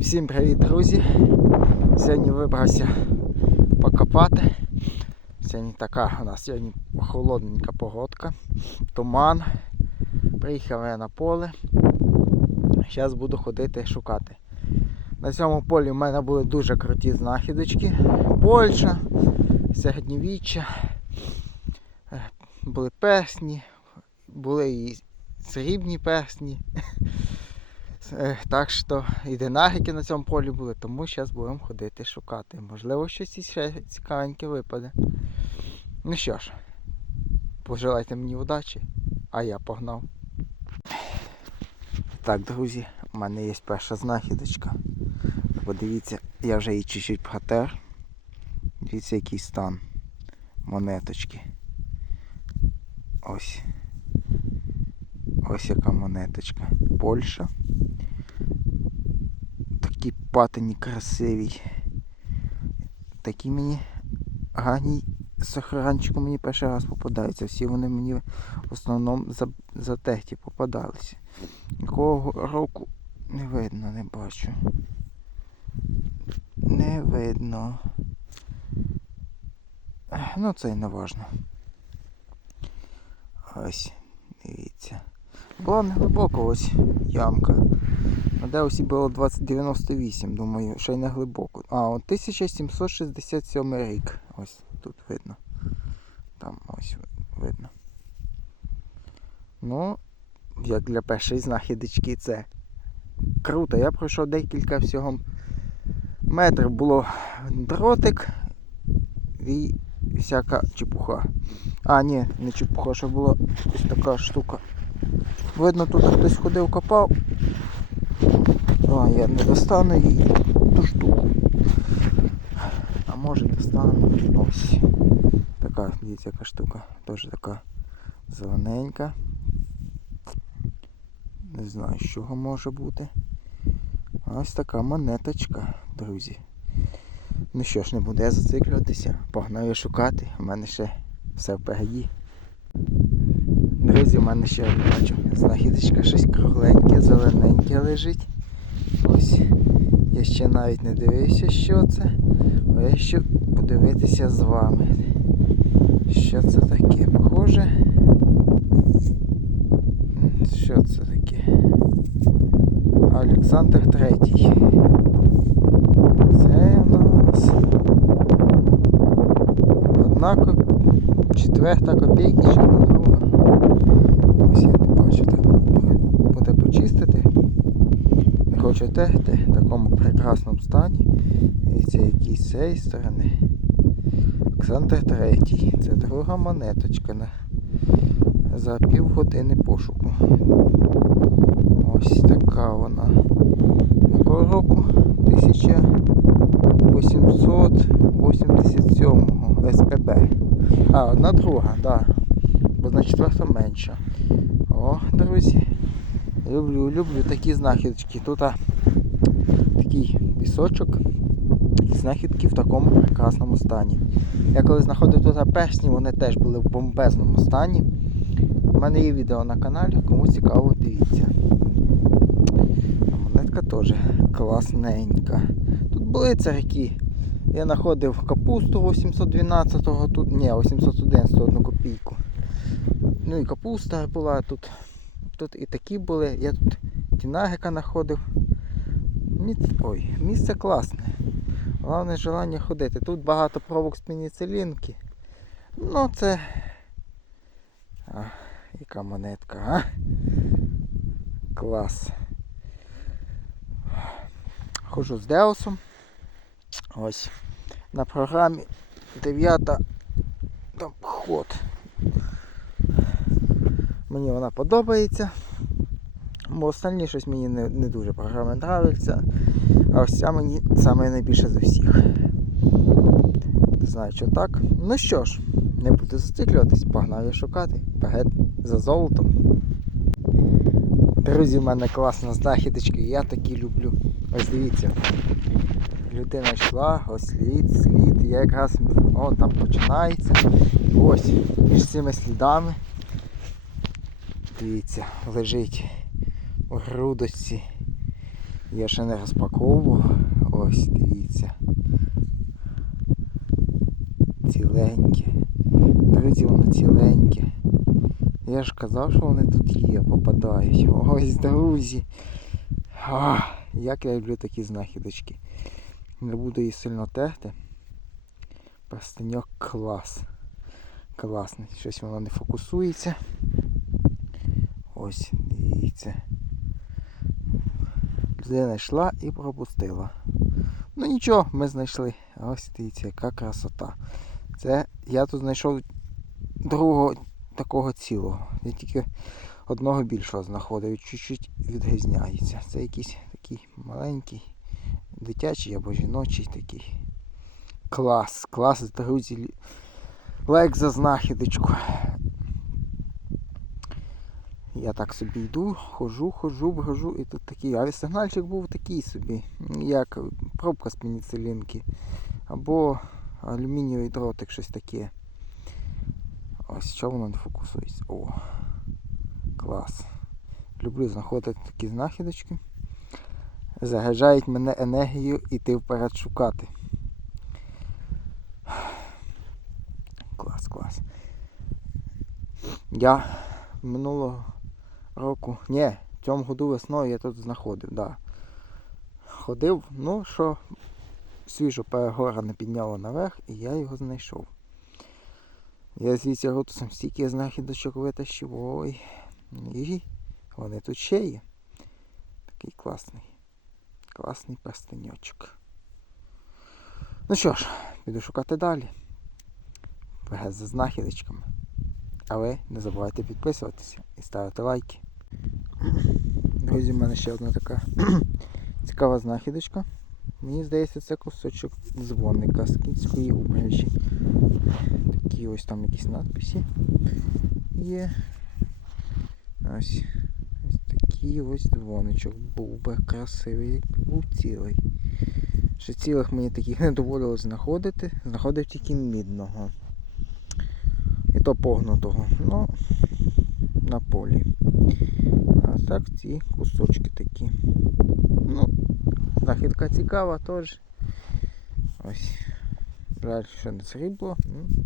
Всім привіт, друзі! Сьогодні вибрався покопати. Сьогодні така у нас сьогодні холодненька погодка, туман. Приїхав я на поле. Зараз буду ходити шукати. На цьому полі в мене були дуже круті знахідочки. Польща, середньовіччя, е, були персні, були і срібні персні. Е, Так що і динарики на цьому полі були, тому зараз будемо ходити шукати. Можливо, щось іще цікавеньке випаде. Ну що ж, пожелайте мені удачі, а я погнав. Так, друзі, у мене є перша знахідочка. Подивіться, я вже її чуть-чуть протер. Дивіться, який стан монеточки. Ось. Ось яка монеточка. Польща. Такі патині красиві. Такі мені гарні сохранчику мені перший раз попадаються. Всі вони мені в основному за, затехті попадалися. Якого року не видно, не бачу. Не видно. Ну це й не важно. Ось, дивіться. Була не глибоко ось ямка. На Деусі було 2098, думаю, ще й не глибоко. А, от 1767 рік. Ось тут видно. Там ось видно. Ну, як для першої знахідочки це круто. Я пройшов декілька всього метрів. Було дротик і всяка чепуха. А, ні, не чепуха, що була ось така штука. Видно, тут хтось ходив, копав. А, я не достану її ту штуку. А може достану. Ось. Така, дивіться, яка штука. Теж така зелененька. Не знаю, з чого може бути. Ось така монеточка, друзі. Ну що ж, не буду я зациклюватися. Погнав я шукати. У мене ще все впереді. Друзі, у мене ще бачу знахідочка щось кругленьке, зелененьке лежить. Ось. Я ще навіть не дивився, що це. А я ще подивитися з вами. Що це таке? Похоже. Що це таке? Олександр Третій. Це у нас одна. Четверта копійки чи одна друга. Ось я не бачу так. Буде почистити. Не хочу терти в такому прекрасному стані. Дивіться, який з цієї сторони. Олександр Третій. Це друга монеточка на... за півгодини пошуку. Ось така вона. Якого року? 1887 СПБ. А, одна друга, так. Да. Бо на четверта менша. О, друзі. Люблю, люблю такі знахідочки. Тут а, такий пісочок знахідки в такому прекрасному стані. Я коли знаходив тут персні, вони теж були в бомбезному стані. У мене є відео на каналі, кому цікаво, дивіться. А монетка теж класненька. Тут були царки. Я знаходив капусту 812-го, тут ні, 811 одну копійку. Ну і капуста була тут. Тут і такі були. Я тут динарика знаходив. Ой, місце класне. Головне желання ходити. Тут багато провок з пеніцилінки. Ну це. А, яка монетка, а? Клас. Ходжу з Деусом. Ось. На програмі 9 там ход. Мені вона подобається. Бо останні щось мені не, не дуже програми нравиться. А ось ця мені саме найбільше з усіх. Не знаю, що так. Ну що ж, не буду зациклюватись, погнав шукати. Вперед за золотом. Друзі, в мене класна знахідочка, я такі люблю. Ось дивіться. Людина йшла, ось слід, слід. Я якраз о, там починається. Ось між цими слідами. Дивіться, лежить у грудочці Я ще не розпаковував. Ось дивіться. Ціленьке. Друзі, воно ціленьке. Я ж казав, що вони тут є, попадають. Ось, друзі. А, як я люблю такі знахідочки. Не буду її сильно терти. Перстеньок клас. Класний. Щось воно не фокусується. Ось, дивіться. Людина йшла і пропустила. Ну нічого, ми знайшли. Ось дивіться, яка красота. Це я тут знайшов другого такого цілого. Я тільки одного більшого знаходив, чуть-чуть відрізняється. Це якийсь такий маленький, дитячий або жіночий такий. Клас, клас, друзі. Лайк за знахідочку. Я так собі йду, хожу, хожу, хожу, і тут такий авіасигнальчик був такий собі, як пробка з пеніцилінки. Або алюмінієвий дротик, щось таке. Ось що воно не фокусується. О, клас. Люблю знаходити такі знахідочки. Заряджають мене енергією іти вперед шукати. Клас, клас. Я минулого року. Ні, цьому году весною я тут знаходив, да. Ходив, ну що, свіжо перегора не підняло наверх і я його знайшов. Я звідси ротусом стільки знахідочок витащив, ой. І вони тут ще є. Такий класний. Класний перстеньочок. Ну що ж, піду шукати далі. Вперед за знахідочками. А ви не забувайте підписуватися і ставити лайки. Друзі, в мене ще одна така цікава знахідочка. Мені здається, це кусочок дзвоника з кінської упряжі. Такі ось там якісь надписи є. Ось ось такий ось дзвоничок був би красивий, був цілий. Ще цілих мені таких не доводилось знаходити. Знаходив тільки мідного. І то погнутого. Ну, на полі. А так ці кусочки такі. Ну, знахідка цікава теж. Ось. Жаль, що не срібло. Ну,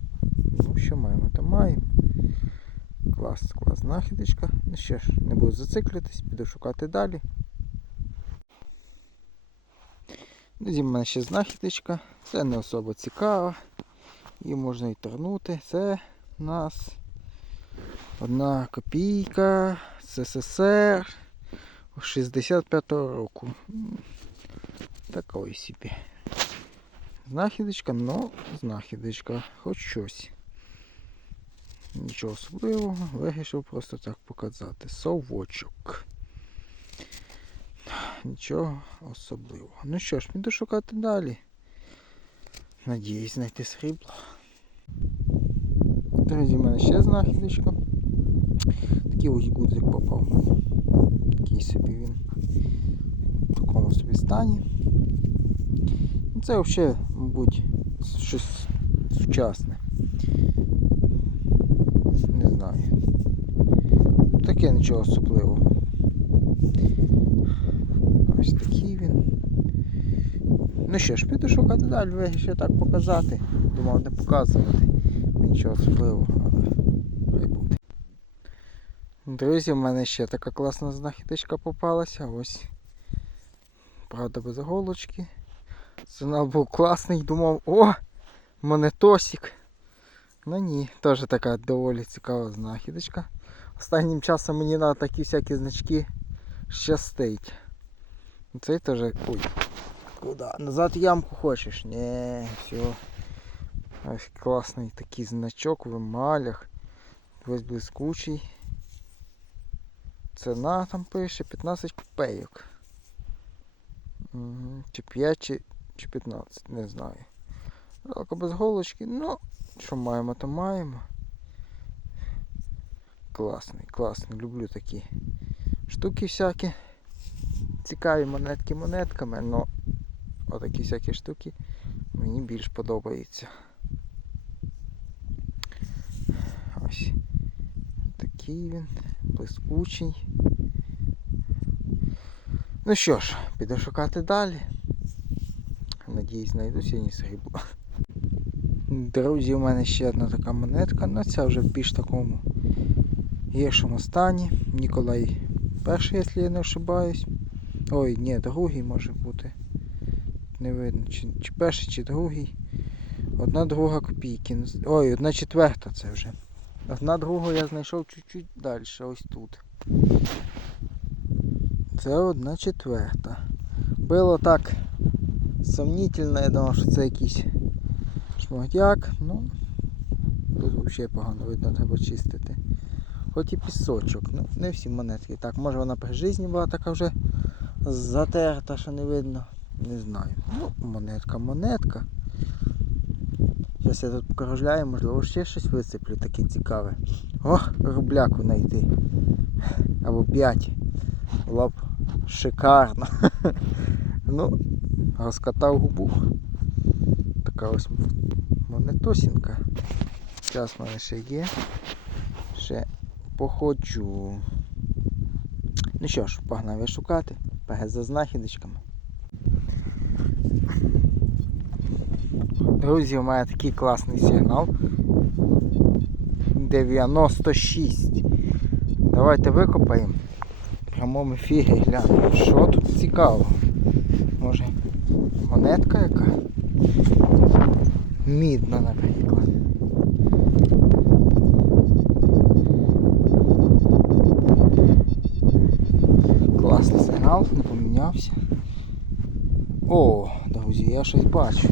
ну що маємо, то маємо. Клас, клас, знахідочка. Ну що ж, не буду зациклитись, піду шукати далі. Друзі, в мене ще знахідочка. Це не особо цікаво. Її можна і торнути. Це у нас одна копійка СССР 65-го року. М, Такої собі. Знахідочка, ну, знахідочка, хоч щось. Нічого особливого, вирішив просто так показати. Совочок. Нічого особливого. Ну що ж, піду шукати далі. Надіюсь знайти срібло. Друзі, в мене ще знахідочка. Такий ось гудзик попав. Такий собі він. В такому собі стані. Ну, Це взагалі, мабуть, щось сучасне. Не знаю. Таке нічого особливого. Ось такий він. Ну що ж, піду шукати далі, вирішив так показати. Думав не показувати. Нічого особливого, але хай буде. Друзі, в мене ще така класна знахідочка попалася. Ось. Правда, без голочки. Сигнал був класний, думав, о! Монетосик. Ну ні, теж така доволі цікава знахідочка. Останнім часом мені на такі всякі значки щастить. Цей теж... Ой. Куда? Назад ямку хочеш? Не, все. Ось класний такий значок в емалях. Весь блискучий. Ціна там пише 15 копейок. Чи 5, чи, чи 15, не знаю. Жалко без голочки, ну, що маємо, то маємо. Класний, класний, люблю такі штуки всякі. Цікаві монетки монетками, але отакі всякі штуки мені більш подобаються. Ось такий він, блискучий. Ну що ж, піду шукати далі. Надіюсь, знайду сьогодні срібло. Друзі, у мене ще одна така монетка, але ця вже в більш такому гіршому стані. Ніколай перший, якщо я не ошибаюсь. Ой, ні, другий може бути. Не видно, чи, чи перший, чи другий. Одна друга копійки. Ой, одна четверта це вже. Одна другу я знайшов чуть-чуть далі, ось тут. Це одна четверта. Було так сомнительно, я думав, що це якийсь шматяк, ну тут взагалі погано видно, треба чистити. Хоч і пісочок, ну не всі монетки. Так, може вона при житті була така вже затерта, що не видно. Не знаю. Ну, монетка, монетка. Зараз я тут покружляю, можливо, ще щось висиплю таке цікаве. О, рубляку знайти. Або 5. Було б шикарно. ну, розкатав губу. Така ось монетосінка. Зараз в мене ще є. Ще походжу. Ну що ж, погнав я шукати. За знахідочками. Друзі, у мене такий класний сигнал. 96. Давайте викопаємо. В прямому ефірі глянемо. Що тут цікаво? Може монетка яка? Мідна, наприклад. Класний сигнал, не помінявся. О, друзі, я щось бачу.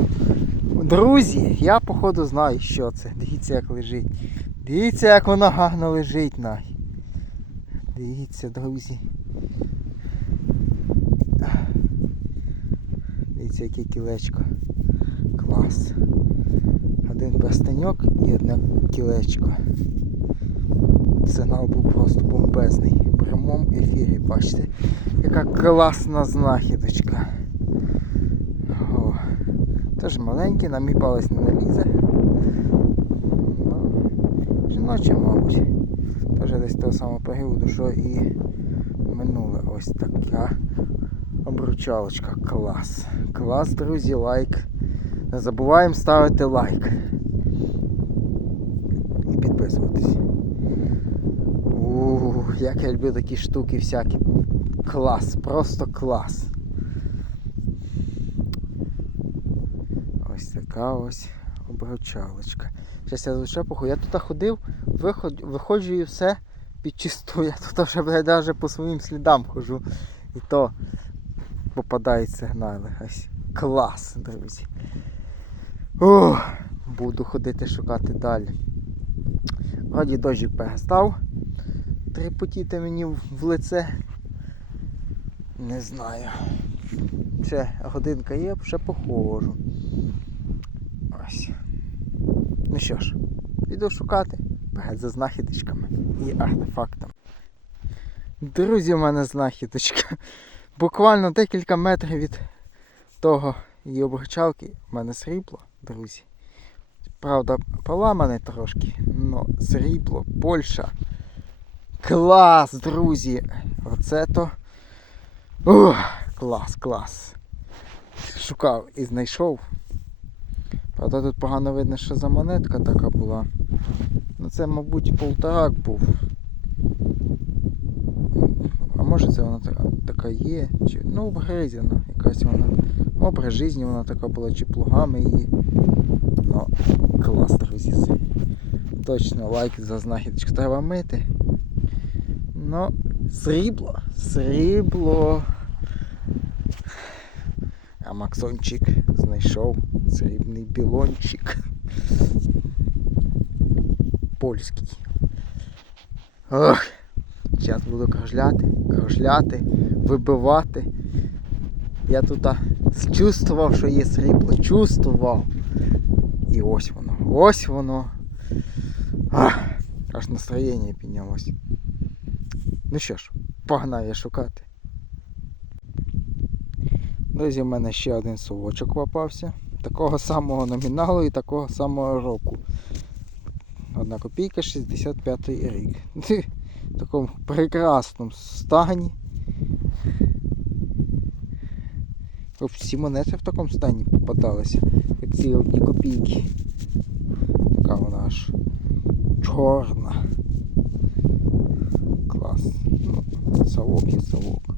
Друзі, я походу знаю, що це. Дивіться, як лежить. Дивіться, як воно гарно лежить най. Дивіться, друзі. Дивіться, яке кілечко. Клас. Один перстеньок і одне кілечко. Сигнал був просто бомбезний. Прямому ефірі, бачите, яка класна знахідочка. О, теж маленький, на мій палець не налізе. Ну, жіноче, мабуть. Теж десь того самого періоду, що і минуле. Ось така обручалочка. Клас. Клас, друзі, лайк. Не забуваємо ставити лайк. І підписуватись. Як я люблю такі штуки всякі. Клас, просто клас. Ось така ось обручалочка. Зараз я похуй. Я тут ходив, виход, виходжу і все підчисту. Я тут вже навіть по своїм слідам хожу. І то попадають сигнали. Ось клас, друзі. О, буду ходити шукати далі. Вроді дощик перестав. Трепотіти мені в в лице. Не знаю. Ще годинка є, ще походжу. Ось. Ну що ж, піду шукати за знахідочками і артефактами. Друзі, у мене знахідочка. Буквально декілька метрів від того її обручалки в мене срібло, друзі. Правда, поламане трошки, але срібло, Польща. Клас, друзі! Оце то. Ух, клас, клас. Шукав і знайшов. Правда, тут погано видно, що за монетка така була. Ну це, мабуть, полторак був. А може це вона така, така є? Чи... Ну, обгризена якась вона. При житті вона така була, чи плугами її. Ну, клас, друзі. Точно лайк за знахідочку треба мити. Ну, срібло, срібло. А Максончик знайшов срібний білончик. Польський. Ох, зараз буду кружляти, кружляти, вибивати. Я тут чувствував, що є срібло, чувствував. І ось воно, ось воно. Ах, аж настроєння піднялось. Ну що ж, погнав я шукати. Друзі, в мене ще один совочок попався. Такого самого номіналу і такого самого року. Одна копійка 65 рік. В такому прекрасному стані. Всі монети в такому стані попадалися, як ці одні копійки. Така вона аж чорна. Клас. Ну, совок є совок.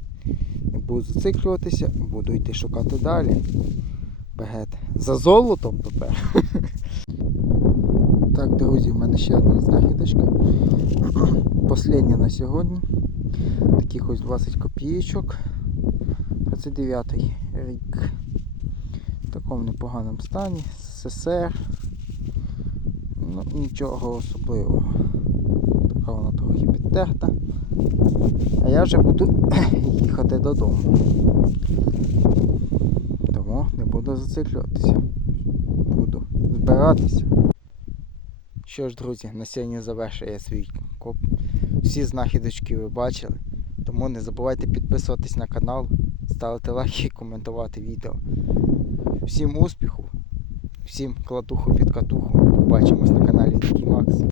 Не буду зациклюватися, буду йти шукати далі. Багет. За золотом тепер. Так, друзі, в мене ще одна знахідочка. Последня на сьогодні. Таких ось 20 копійочок. 29 рік. В такому непоганому стані. СССР. Ну, нічого особливого. Така вона трохи підтерта. А я вже буду їхати додому. Тому не буду зациклюватися. Буду збиратися. Що ж, друзі, на сьогодні завершує свій коп. Всі знахідочки ви бачили. Тому не забувайте підписуватись на канал, ставити лайки і коментувати відео. Всім успіху, всім кладуху під катуху. Побачимось на каналі Такий Макс.